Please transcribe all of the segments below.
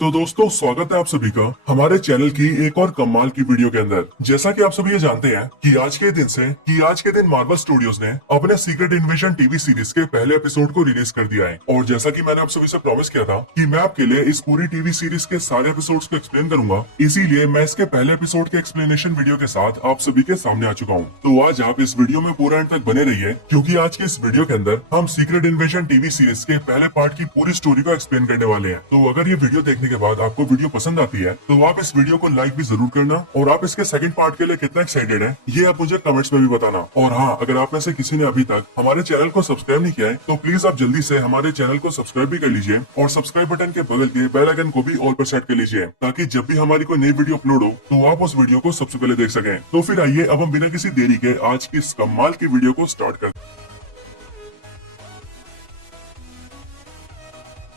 तो दोस्तों स्वागत है आप सभी का हमारे चैनल की एक और कमाल की वीडियो के अंदर। जैसा कि आप सभी ये जानते हैं कि आज के दिन मार्वल स्टूडियोज ने अपने सीक्रेट इन्वेजन टीवी सीरीज के पहले एपिसोड को रिलीज कर दिया है। और जैसा कि मैंने आप सभी से प्रॉमिस किया था कि मैं आपके लिए इस पूरी टीवी सीरीज के सारे एपिसोड्स को एक्सप्लेन करूंगा, इसीलिए मैं इसके पहले एपिसोड के एक्सप्लेनेशन वीडियो के साथ आप सभी के सामने आ चुका हूँ। तो आज आप इस वीडियो में पूरा एंड तक बने रहिए, क्योंकि आज के इस वीडियो के अंदर हम सीक्रेट इन्वेजन टीवी सीरीज के पहले पार्ट की पूरी स्टोरी को एक्सप्लेन करने वाले हैं। तो अगर ये वीडियो देखने के बाद आपको वीडियो पसंद आती है तो आप इस वीडियो को लाइक भी जरूर करना, और आप इसके सेकंड पार्ट के लिए कितना एक्साइटेड है ये आप मुझे कमेंट्स में भी बताना। और हाँ, अगर आप में से किसी ने अभी तक हमारे चैनल को सब्सक्राइब नहीं किया है तो प्लीज आप जल्दी से हमारे चैनल को सब्सक्राइब भी कर लीजिए, और सब्सक्राइब बटन के बगल के बेल आइकन को भी ऑल पर सेट कर लीजिए, ताकि जब भी हमारी कोई नई वीडियो अपलोड हो तो आप उस वीडियो को सबसे पहले देख सकें। तो फिर आइए अब हम बिना किसी देरी के आज की इस कमाल की वीडियो को स्टार्ट करते हैं।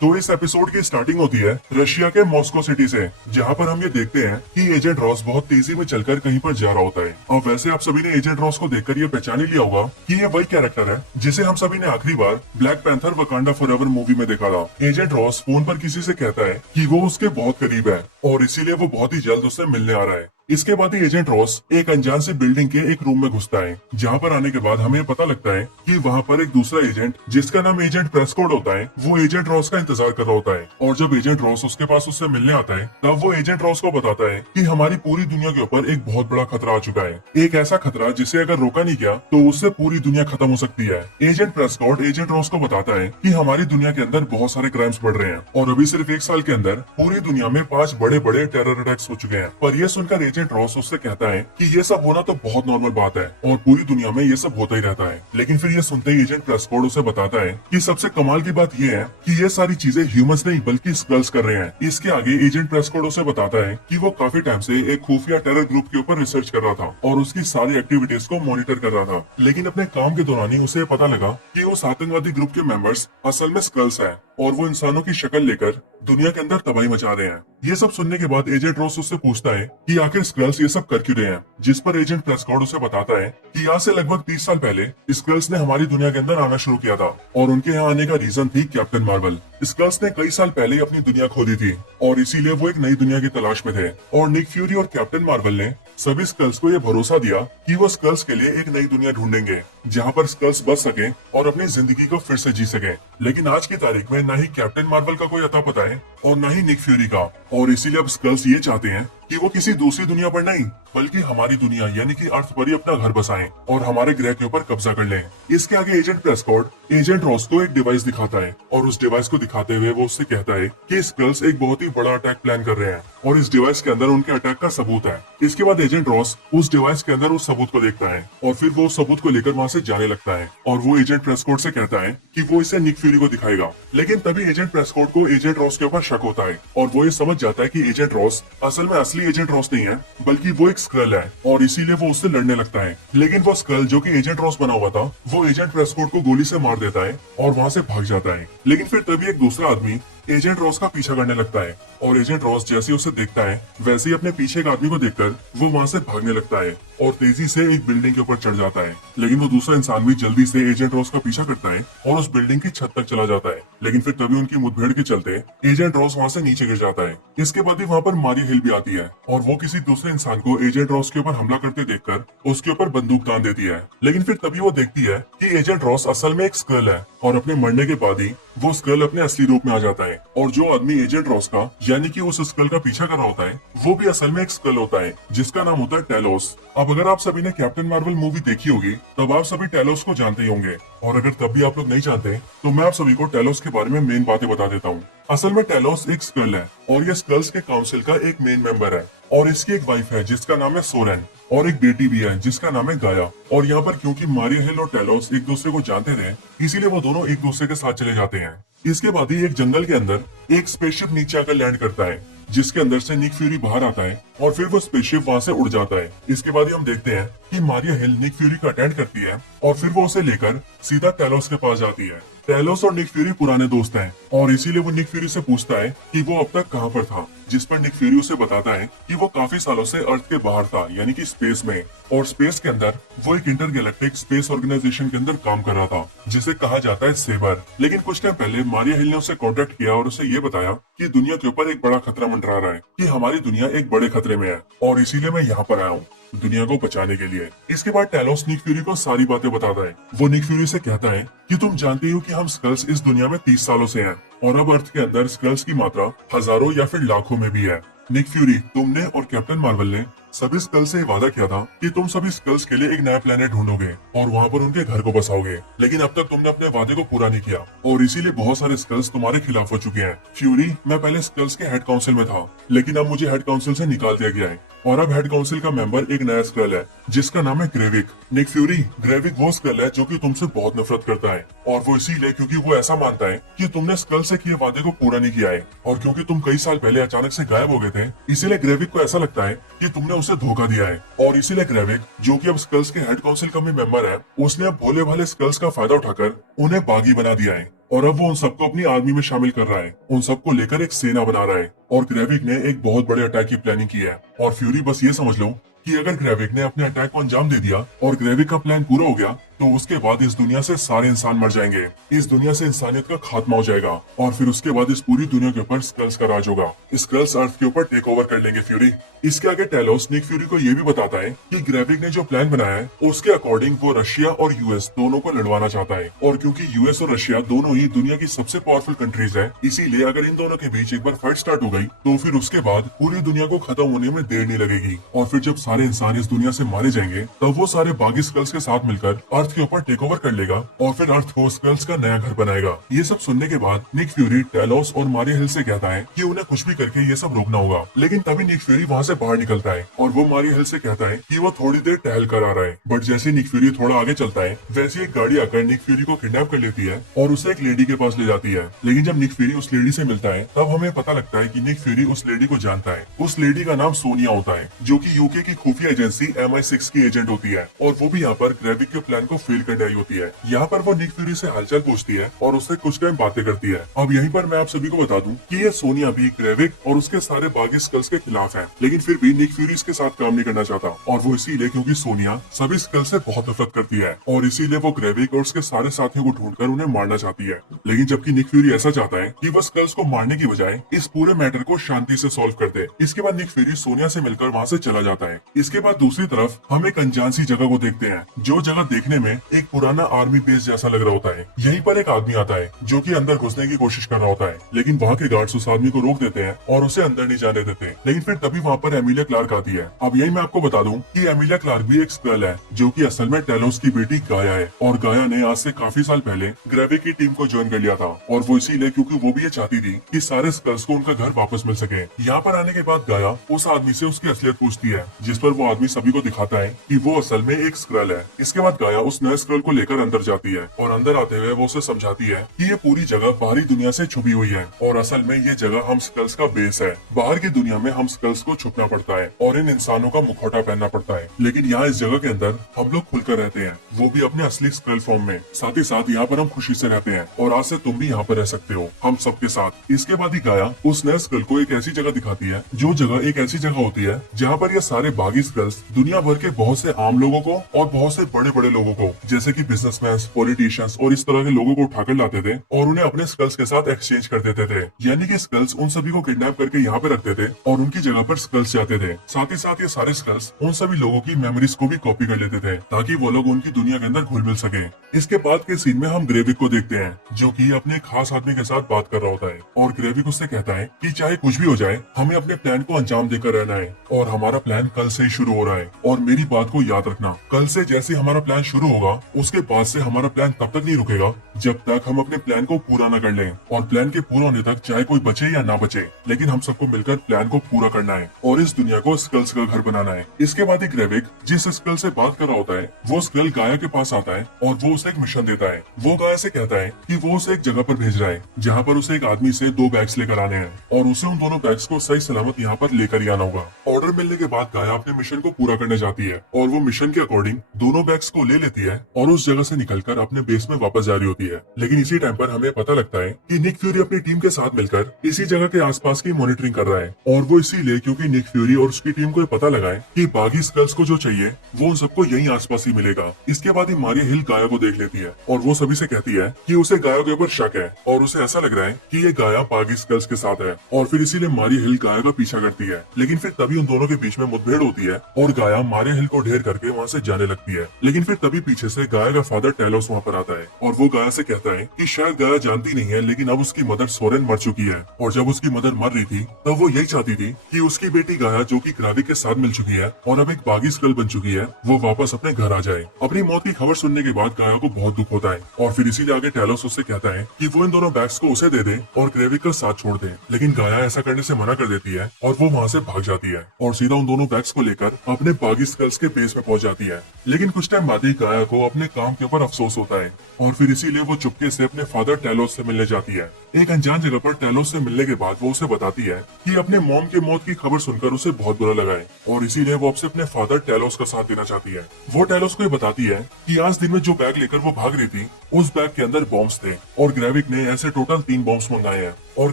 तो इस एपिसोड की स्टार्टिंग होती है रशिया के मॉस्को सिटी से, जहां पर हम ये देखते हैं कि एजेंट रॉस बहुत तेजी में चलकर कहीं पर जा रहा होता है। और वैसे आप सभी ने एजेंट रॉस को देखकर ये पहचान ही लिया होगा कि ये वही कैरेक्टर है जिसे हम सभी ने आखिरी बार Black Panther Wakanda Forever movie में देखा था। एजेंट रॉस फोन पर किसी से कहता है कि वो उसके बहुत करीब है और इसीलिए वो बहुत ही जल्द उससे मिलने आ रहा है। इसके बाद ही एजेंट रॉस एक अनजान सी बिल्डिंग के एक रूम में घुसता है, जहां पर आने के बाद हमें पता लगता है कि वहां पर एक दूसरा एजेंट जिसका नाम एजेंट प्रेस्कॉट होता है, वो एजेंट रॉस का इंतजार कर रहा होता है। और जब एजेंट रॉस उसके पास उससे मिलने आता है तब वो एजेंट रॉस को बताता है कि हमारी पूरी दुनिया के ऊपर एक बहुत बड़ा खतरा आ चुका है, एक ऐसा खतरा जिसे अगर रोका नहीं गया तो उससे पूरी दुनिया खत्म हो सकती है। एजेंट प्रेस्कॉट एजेंट रॉस को बताता है कि हमारी दुनिया के अंदर बहुत सारे क्राइम्स बढ़ रहे हैं और अभी सिर्फ एक साल के अंदर पूरी दुनिया में 5 बड़े बड़े टेरर अटैक्स हो चुके हैं। पर यह सुनकर एजेंट रॉस उससे कहता है कि ये सब होना तो बहुत नॉर्मल बात है और पूरी दुनिया में ये सब होता ही रहता है। लेकिन फिर ये सुनते ही एजेंट प्रेस्कॉट उसे बताता है कि सबसे कमाल की बात ये है कि ये सारी चीजें ह्यूमंस नहीं बल्कि स्क्रल्स कर रहे हैं। इसके आगे एजेंट प्रेस्कॉट उसे बताता है कि वो काफी टाइम से एक खुफिया टेरर ग्रुप के ऊपर रिसर्च कर रहा था और उसकी सारी एक्टिविटीज को मॉनिटर कर रहा था। लेकिन अपने काम के दौरान ही उसे पता लगा कि उस आतंकवादी ग्रुप के मेंबर्स असल में स्क्रल्स हैं और वो इंसानों की शक्ल लेकर दुनिया के अंदर तबाही मचा रहे हैं। ये सब सुनने के बाद एजेंट रॉस उससे पूछता है कि आखिर स्क्रल्स ये सब कर क्यों रहे हैं, जिस पर एजेंट प्रेस्कॉट उसे बताता है कि आज से लगभग 30 साल पहले स्क्रल्स ने हमारी दुनिया के अंदर आना शुरू किया था और उनके यहाँ आने का रीजन थी कैप्टन मार्वल। स्क्रल्स ने कई साल पहले अपनी दुनिया खो दी थी और इसीलिए वो एक नई दुनिया की तलाश में थे, और निक फ्यूरी और कैप्टन मार्वल ने सभी स्क्रल्स को ये भरोसा दिया कि वो स्क्रल्स के लिए एक नई दुनिया ढूंढेंगे जहाँ पर स्क्रल्स बच सके और अपनी जिंदगी को फिर से जी सके। लेकिन आज की तारीख में न ही कैप्टन मार्वल का कोई अता पता है और न ही निक फ्यूरी का, और इसीलिए अब स्क्रल्स ये चाहते हैं कि वो किसी दूसरी दुनिया पर नहीं बल्कि हमारी दुनिया यानी कि अर्थ पर ही अपना घर बसाएं और हमारे ग्रह के ऊपर कब्जा कर लें। इसके आगे एजेंट प्रेस्कॉट एजेंट रॉस को एक डिवाइस दिखाता है और उस डिवाइस को दिखाते हुए वो उससे कहता है कि स्क्रल्स एक बहुत ही बड़ा अटैक प्लान कर रहे हैं और इस डिवाइस के अंदर उनके अटैक का सबूत है। इसके बाद एजेंट रॉस उस डिवाइस के अंदर उस सबूत को देखता है और फिर वो उस सबूत को लेकर वहाँ से जाने लगता है और वो एजेंट प्रेस्कॉट से कहता है कि वो इसे निक फ्यूरी को दिखाएगा। लेकिन तभी एजेंट प्रेस्कॉट को एजेंट रॉस के ऊपर शक होता है और वो ये समझ जाता है कि एजेंट रॉस असल में असली एजेंट रॉस नहीं है बल्कि वो एक स्क्रल है, और इसीलिए वो उससे लड़ने लगता है। लेकिन वो स्क्रल जो कि एजेंट रॉस बना हुआ था वो एजेंट प्रेस्कॉट को गोली से मार देता है और वहाँ से भाग जाता है। लेकिन फिर तभी एक दूसरा आदमी एजेंट रॉस का पीछा करने लगता है और एजेंट रॉस जैसे उसे देखता है वैसे ही अपने पीछे एक आदमी को देखकर वो वहाँ से भागने लगता है और तेजी से एक बिल्डिंग के ऊपर चढ़ जाता है। लेकिन वो दूसरा इंसान भी जल्दी से एजेंट रॉस का पीछा करता है और उस बिल्डिंग की छत तक चला जाता है। लेकिन फिर तभी उनकी मुठभेड़ के चलते एजेंट रॉस वहाँ से नीचे गिर जाता है। इसके बाद ही वहाँ पर मारिया हिल भी आती है और वो किसी दूसरे इंसान को एजेंट रॉस के ऊपर हमला करते देखकर उसके ऊपर बंदूक तान देती है। लेकिन फिर तभी वो देखती है कि एजेंट रॉस असल में एक स्क्रल है और अपने मरने के बाद ही वो स्क्रल अपने असली रूप में आ जाता है, और जो आदमी एजेंट रॉस का यानी कि उस स्क्रल का पीछा कर रहा होता है वो भी असल में एक स्क्रल होता है जिसका नाम होता है टेलोस। अब अगर आप सभी ने कैप्टन मार्वल मूवी देखी होगी तब आप सभी टेलोस को जानते ही होंगे, और अगर तब भी आप लोग नहीं जानते तो मैं आप सभी को टेलोस के बारे में मेन बातें बता देता हूँ। असल में टेलोस एक स्क्रल है और ये स्क्रल्स के काउंसिल का एक मेन मेंबर है, और इसकी एक वाइफ है जिसका नाम है सोरेन और एक बेटी भी है जिसका नाम है गाया। और यहाँ पर क्योंकि मारिया हिल और टेलोस एक दूसरे को जानते थे इसीलिए वो दोनों एक दूसरे के साथ चले जाते हैं। इसके बाद ही एक जंगल के अंदर एक स्पेसशिप नीचे आकर लैंड करता है जिसके अंदर से निक फ्यूरी बाहर आता है और फिर वो स्पेसशिप वहाँ से उड़ जाता है। इसके बाद ही हम देखते हैं कि मारिया हिल निक फ्यूरी को अटेंड करती है और फिर वो उसे लेकर सीधा टेलोस के पास जाती है। टेलोस और निक फ्यूरी पुराने दोस्त हैं और इसीलिए वो निक फ्यूरी से पूछता है कि वो अब तक कहाँ पर था। जिस पर निक फ्यूरी उसे बताता है कि वो काफी सालों से अर्थ के बाहर था, यानी कि स्पेस में, और स्पेस के अंदर वो एक इंटरगैलेक्टिक स्पेस ऑर्गेनाइजेशन के अंदर काम कर रहा था जिसे कहा जाता है सेबर। लेकिन कुछ टाइम पहले मारिया हिल ने उसे कॉन्टेक्ट किया और उसे ये बताया कि दुनिया के ऊपर एक बड़ा खतरा मंडरा रहा है, कि हमारी दुनिया एक बड़े खतरे में है और इसीलिए मैं यहाँ पर आया हूँ दुनिया को बचाने के लिए। इसके बाद टेलोस निक फ्यूरी को सारी बातें बताता है। वो निक फ्यूरी से कहता है कि तुम जानते हो कि हम स्कल्स इस दुनिया में 30 सालों से हैं और अब अर्थ के अंदर स्कल्स की मात्रा हजारों या फिर लाखों में भी है। निक फ्यूरी, तुमने और कैप्टन मार्वल ने सभी स्कल से वादा किया था कि तुम सभी स्कल्स के लिए एक नया प्लेनेट ढूंढोगे और वहाँ पर उनके घर को बसाओगे, लेकिन अब तक तुमने अपने वादे को पूरा नहीं किया और इसीलिए बहुत सारे स्कल्स तुम्हारे खिलाफ हो चुके हैं। फ्यूरी, मैं पहले स्कल्स के हेड काउंसिल में था, लेकिन अब मुझे हेड काउंसिल से निकाल दिया गया है और अब हेड काउंसिल का मेंबर एक नया स्कल है जिसका नाम है ग्रेविक। निक फ्यूरी, ग्रेविक वो स्कल है जो कि तुमसे बहुत नफरत करता है और वो इसीलिए क्योंकि वो ऐसा मानता है कि तुमने स्कल से किए वादे को पूरा नहीं किया है और क्योंकि तुम कई साल पहले अचानक से गायब हो गए थे, इसीलिए ग्रेविक को ऐसा लगता है कि तुमने उसे धोखा दिया है और इसीलिए ग्रेविक, जो कि अब स्कल्स के हेड काउंसिल का भी मेंबर है, उसने अब भोले भाले स्कल्स का फायदा उठाकर उन्हें बागी बना दिया है और अब वो उन सबको अपनी आर्मी में शामिल कर रहा है, उन सबको लेकर एक सेना बना रहा है और ग्रेविक ने एक बहुत बड़े अटैक की प्लानिंग की है। और फ्यूरी, बस ये समझ लो कि अगर ग्रेविक ने अपने अटैक को अंजाम दे दिया और ग्रेविक का प्लान पूरा हो गया तो उसके बाद इस दुनिया से सारे इंसान मर जाएंगे, इस दुनिया से इंसानियत का खात्मा हो जाएगा और फिर उसके बाद इस पूरी दुनिया के ऊपर स्कल्स का राज होगा। स्कल्स अर्थ के ऊपर टेक ओवर कर लेंगे फ्यूरी। इसके आगे टेलोस निक फ्यूरी को ये भी बताता है कि ग्रेविक ने जो प्लान बनाया है उसके अकॉर्डिंग वो रशिया और यूएस दोनों को लड़वाना चाहता है और क्योंकि यूएस और रशिया दोनों ही दुनिया की सबसे पावरफुल कंट्रीज है, इसीलिए अगर इन दोनों के बीच एक बार फाइट स्टार्ट हो गई तो फिर उसके बाद पूरी दुनिया को खत्म होने में देर नहीं लगेगी और फिर जब सारे इंसान इस दुनिया से मारे जाएंगे तब वो सारे बागी स्कल्स के साथ मिलकर अर्थ के ऊपर टेक ओवर कर लेगा और फिर अर्थ को स्कल्स का नया घर बनाएगा। ये सब सुनने के बाद निक फ्यूरी टेलोस और मारिया हिल से कहता है कि उन्हें कुछ भी करके ये सब रोकना होगा, लेकिन तभी निक फ्यूरी वहाँ से बाहर निकलता है और वो मारिया हिल से कहता है कि वो थोड़ी देर टहल कर आ रहा है। बट जैसे निक फ्यूरी थोड़ा आगे चलता है वैसे एक गाड़ी आकर निक फ्यूरी को किडनैप कर लेती है और उसे एक लेडी के पास ले जाती है। लेकिन जब निक फ्यूरी उस लेडी से मिलता है तब हमें पता लगता है कि निक फ्यूरी उस लेडी को जानता है। उस लेडी का नाम सोनिया होता है जो कि यूके की खुफिया एजेंसी MI6 की एजेंट होती है और वो भी यहाँ पर ग्रेविक के प्लान को फेल करने आई होती है। यहाँ पर वो निक फ्यूरी से हालचाल पूछती है और उससे कुछ टाइम बातें करती है। अब यहीं पर मैं आप सभी को बता दूं कि ये सोनिया भी ग्रेविक और उसके सारे बागी स्कल्स के खिलाफ है, लेकिन फिर भी निक फ्यूरी इसके साथ काम नहीं करना चाहता और वो इसीलिए क्योंकि सोनिया सभी स्कल से बहुत नफरत करती है और इसीलिए वो ग्रेविक और उसके सारे साथियों को ढूंढकर उन्हें मारना चाहती है। लेकिन जबकि निक फ्यूरी ऐसा चाहता है कि वो स्कल्स को मारने की बजाय इस पूरे मैटर को शांति से सॉल्व कर दे। इसके बाद निक फ्यूरी सोनिया से मिलकर वहाँ से चला जाता है। इसके बाद दूसरी तरफ हम एक अनजान सी जगह को देखते हैं जो जगह देखने में एक पुराना आर्मी बेस जैसा लग रहा होता है। यहीं पर एक आदमी आता है जो कि अंदर घुसने की कोशिश कर रहा होता है, लेकिन वहाँ के गार्ड्स उस आदमी को रोक देते हैं और उसे अंदर नहीं जाने देते। लेकिन फिर तभी वहाँ पर एमिलिया क्लार्क आती है। अब यही मैं आपको बता दूं कि एमिलिया क्लार्क भी एक स्कल है जो कि असल में टेलोस की बेटी गाया है और गाया ने आज से काफी साल पहले ग्रेविक की टीम को ज्वाइन कर लिया था और वो इसीलिए क्योंकि वो भी ये चाहती थी कि सारे स्कल्स को उनका घर वापस मिल सके। यहाँ पर आने के बाद गाया उस आदमी से उसकी असलियत पूछती है, जिस पर वो आदमी सभी को दिखाता है कि वो असल में एक स्क्रल है। इसके बाद गाया उस नए स्क्रल को लेकर अंदर जाती है और अंदर आते हुए वो उसे समझाती है कि ये पूरी जगह बाहरी दुनिया से छुपी हुई है और असल में ये जगह हम स्कल्स का बेस है। बाहर की दुनिया में हम स्कल्स को छुपना पड़ता है और इन इंसानों का मुखौटा पहनना पड़ता है, लेकिन यहाँ इस जगह के अंदर हम लोग खुलकर रहते हैं, वो भी अपने असली स्कल फॉर्म में। साथ ही साथ यहाँ पर हम खुशी से रहते हैं और आज से तुम भी यहाँ पर रह सकते हो हम सबके साथ। इसके बाद ही गाया उस नए स्कल को एक ऐसी जगह दिखाती है जो जगह एक ऐसी जगह होती है जहाँ पर ये सारे बागी स्कल्स दुनिया भर के बहुत से आम लोगों को और बहुत से बड़े बड़े लोगों को जैसे कि बिजनेसमैन, पॉलिटिशियंस और इस तरह के लोगों को उठाकर लाते थे और उन्हें अपने स्कल्स के साथ एक्सचेंज कर देते थे। यानी कि स्कल्स उन सभी को किडनैप करके यहाँ पे रखते थे और उनकी जगह पर स्कल्स जाते थे। साथ ही साथ ये सारे स्कल्स उन सभी लोगों की मेमोरीज को भी कॉपी कर लेते थे ताकि वो लोग उनकी दुनिया के अंदर घुल मिल सके। इसके बाद के सीन में हम ग्रेविक को देखते हैं जो कि अपने खास आदमी के साथ बात कर रहा होता है और ग्रेविक उससे कहता है कि चाहे कुछ भी हो जाए हमें अपने प्लान को अंजाम देकर रहना है और हमारा प्लान कल से ही शुरू हो रहा है और मेरी बात को याद रखना, कल से जैसे हमारा प्लान शुरू होगा उसके बाद से हमारा प्लान तब तक नहीं रुकेगा जब तक हम अपने प्लान को पूरा न कर लें और प्लान के पूरा होने तक चाहे कोई बचे या ना बचे, लेकिन हम सबको मिलकर प्लान को पूरा करना है और इस दुनिया को स्कल्स का घर बनाना है। इसके बाद ही ग्रेविक जिस स्कल से बात कर रहा होता है वो स्कल गाया के पास आता है और वो उसे एक मिशन देता है। वो गाया से कहता है कि वो उसे एक जगह पर भेज रहा है जहाँ पर उसे एक आदमी से 2 बैग्स लेकर आने हैं और उसे उन दोनों बैग्स को सही सलामत यहाँ पर लेकर ही आना होगा। ऑर्डर मिलने के बाद गाया अपने मिशन को पूरा करने जाती है और वो मिशन के अकॉर्डिंग दोनों बैग्स को ले लेती है और उस जगह से निकलकर अपने बेस में वापस जा रही होती है। लेकिन इसी टाइम पर हमें पता लगता है कि निक फ्यूरी अपनी टीम के साथ मिलकर इसी जगह के आसपास की मॉनिटरिंग कर रहा है, और वो इसीलिए क्योंकि निक फ्यूरी और उसकी टीम को ये पता लगा है कि बागी स्कल्स को जो चाहिए वो उन सबको यहीं आसपास ही मिलेगा। इसके बाद ही मारिया हिल गाया को देख लेती है और वो सभी से कहती है कि उसे गाया के ऊपर शक है और उसे ऐसा लग रहा है कि ये गाया बागी स्कल्स के साथ है, और फिर इसीलिए मारिया हिल गाया का पीछा करती है। लेकिन फिर तभी उन दोनों के बीच में मुठभेड़ होती है और गाया मारिया हिल को ढेर करके वहाँ से जाने लगती है। लेकिन फिर तभी पीछे से गाया का फादर टेलोस वहाँ पर आता है और वो गाया से कहता है कि शायद गाया जानती नहीं है लेकिन अब उसकी मदर सोरेन मर चुकी है, और जब उसकी मदर मर रही थी तब वो यही चाहती थी कि उसकी बेटी गाया जो कि ग्राविक के साथ मिल चुकी है और अब एक बागी स्कल बन चुकी है, वो वापस अपने घर आ जाए। अपनी मौत की खबर सुनने के बाद गाया को बहुत दुख होता है और फिर इसीलिए आगे टेलोस उससे कहता है कि वो इन दोनों बैग्स को उसे दे दे और ग्रेविक का साथ छोड़ दे। लेकिन गाया ऐसा करने से मना कर देती है और वो वहाँ से भाग जाती है और सीधा उन दोनों बैग्स को लेकर अपने बागी स्कल्स के बेस में पहुंच जाती है। लेकिन कुछ टाइम बाद ही गाया को अपने काम के ऊपर अफसोस होता है और फिर इसीलिए वो चुपके से अपने फादर टेलोस से मिलने जाती है। एक अनजान जगह पर टेलोस से मिलने के बाद वो उसे बताती है कि अपने मॉम के मौत की खबर सुनकर उसे बहुत बुरा लगा है और इसीलिए वो आपसे अपने फादर टेलोस का साथ देना चाहती है। वो टेलोस को ये बताती है कि आज दिन में जो बैग लेकर वो भाग रही थी उस बैग के अंदर बॉम्ब्स थे और ग्रेविक ने ऐसे टोटल 3 बॉम्ब्स मंगाए हैं, और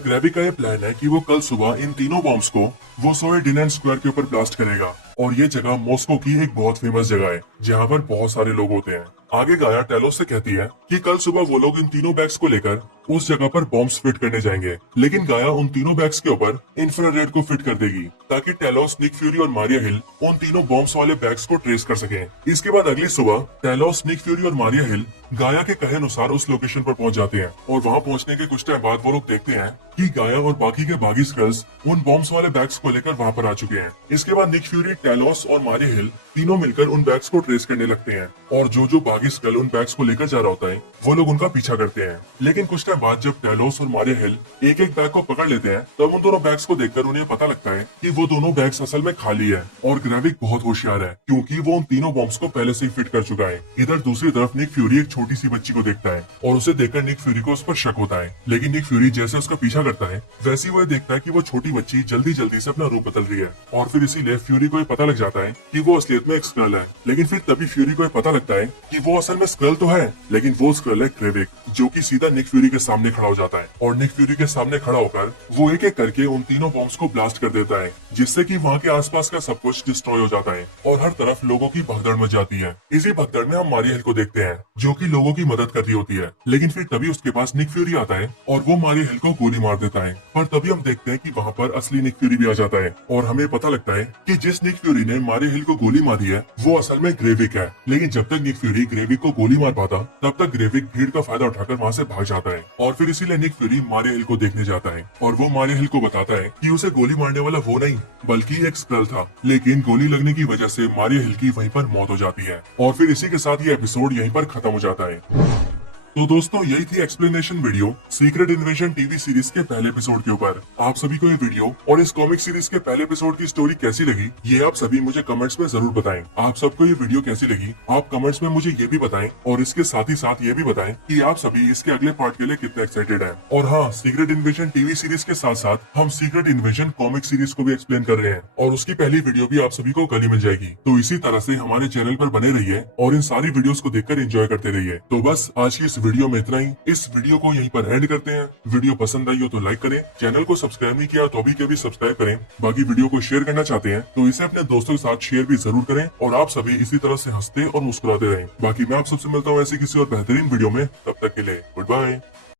ग्रेविक का ये प्लान है कि वो कल सुबह इन तीनों बॉम्ब्स को वो सोएडिनेन स्क्वायर के ऊपर ब्लास्ट करेगा, और ये जगह मॉस्को की एक बहुत फेमस जगह है जहाँ पर बहुत सारे लोग होते हैं। आगे गाया टेलोस से कहती है कि कल सुबह वो लोग इन तीनों बैग्स को लेकर उस जगह पर बॉम्ब्स फिट करने जाएंगे, लेकिन गाया उन तीनों बैग्स के ऊपर इंफ्रारेड को फिट कर देगी ताकि टेलोस, निक फ्यूरी और मारिया हिल उन तीनों बॉम्ब्स वाले बैग्स को ट्रेस कर सकें। इसके बाद अगली सुबह टेलोस, निक फ्यूरी और मारिया हिल गाया के कहे अनुसार उस लोकेशन पर पहुंच जाते हैं, और वहां पहुंचने के कुछ टाइम बाद वो लोग देखते हैं कि गाया और बाकी के बागी स्कल्स उन बॉम्ब्स वाले बैग्स को लेकर वहां पर आ चुके हैं। इसके बाद निक फ्यूरी, टेलोस और मारिया हिल तीनों मिलकर उन बैग्स को ट्रेस करने लगते हैं, और जो बागी स्कल उन बैग्स को लेकर जा रहा होता है वो लोग उनका पीछा करते हैं। लेकिन कुछ टाइम बाद जब टेलोस और मारिया हिल एक एक बैग को पकड़ लेते हैं तब उन दोनों बैग्स को देखकर उन्हें पता लगता है कि वो दोनों बैग्स असल में खाली है, और ग्रेविक बहुत होशियार है क्योंकि वो उन तीनों बॉम्ब्स को पहले से ही फिट कर चुका है। इधर दूसरी तरफ निक फ्यूरी एक छोटी सी बच्ची को देखता है और उसे देखकर निक फ्यूरी को उस पर शक होता है, लेकिन निक फ्यूरी जैसे उसका पीछा करता है वैसे ही वो देखता है कि वो छोटी बच्ची जल्दी जल्दी से अपना रूप बदल रही है, और फिर इसीलिए फ्यूरी को ये पता लग जाता है कि वो असलियत में एक स्क्रल है। लेकिन फिर तभी फ्यूरी को ये पता लगता है कि वो असल में स्क्रल तो है लेकिन वो स्क्रल है ग्रेविक, जो कि सीधा निक फ्यूरी के सामने खड़ा हो जाता है, और निक फ्यूरी के सामने खड़ा होकर वो एक एक करके उन तीनों बॉम्ब्स को ब्लास्ट कर देता है, जिससे कि वहाँ के आसपास का सब कुछ डिस्ट्रॉय हो जाता है और हर तरफ लोगों की भगदड़ मच जाती है। इसी भगदड़ में हम मारिया हिल को देखते हैं जो कि लोगों की मदद कर रही होती है, लेकिन फिर तभी उसके पास निक फ्यूरी आता है और वो मारिया हिल को गोली मार देता है। पर तभी हम देखते हैं कि वहाँ पर असली निक फ्यूरी भी आ जाता है और हमें पता लगता है कि जिस निक फ्यूरी ने मारिया हिल को गोली मारी है वो असल में ग्रेविक है। लेकिन जब तक निक फ्यूरी ग्रेविक को गोली मार पाता तब तक ग्रेविक भीड़ का फायदा उठाकर वहाँ से भाग जाता है, और फिर इसीलिए निक फ्यूरी मारिया हिल को देखने जाता है और वो मारिया हिल को बताता है कि उसे गोली मारने वाला वो नहीं बल्कि एक स्क्रल था, लेकिन गोली लगने की वजह से मारिया हिल की वहीं पर मौत हो जाती है, और फिर इसी के साथ ये एपिसोड यहीं पर खत्म हो जाता है। तो दोस्तों यही थी explanation video secret invasion TV series के पहले एपिसोड के ऊपर। आप सभी को ये वीडियो और इस कॉमिक सीरीज के पहले एपिसोड की स्टोरी कैसी लगी ये आप सभी मुझे कमेंट्स में जरूर बताएं। आप सबको ये वीडियो कैसी लगी आप कमेंट्स में मुझे ये भी बताएं, और इसके साथ ही साथ ये भी बताएं कि आप सभी इसके अगले पार्ट के लिए कितने एक्साइटेड हैं। और हाँ, सीक्रेट इन्वेजन टीवी सीरीज के साथ साथ हम सीक्रेट इन्वेजन कॉमिक सीरीज को भी एक्सप्लेन कर रहे हैं, और उसकी पहली वीडियो भी आप सभी को कल ही मिल जाएगी। तो इसी तरह से हमारे चैनल पर बने रहिए और इन सारी वीडियोस को देखकर एंजॉय करते रहिए। तो बस आज की इस वीडियो में इतना ही। इस वीडियो को यहीं पर एंड करते हैं। वीडियो पसंद आई हो तो लाइक करें, चैनल को सब्सक्राइब नहीं किया तो अभी के अभी सब्सक्राइब करें। बाकी वीडियो को शेयर करना चाहते हैं तो इसे अपने दोस्तों के साथ शेयर भी जरूर करें, और आप सभी इसी तरह से हंसते और मुस्कुराते रहें। बाकी मैं आप सबसे मिलता हूँ ऐसी किसी और बेहतरीन वीडियो में, तब तक के लिए गुड बाय।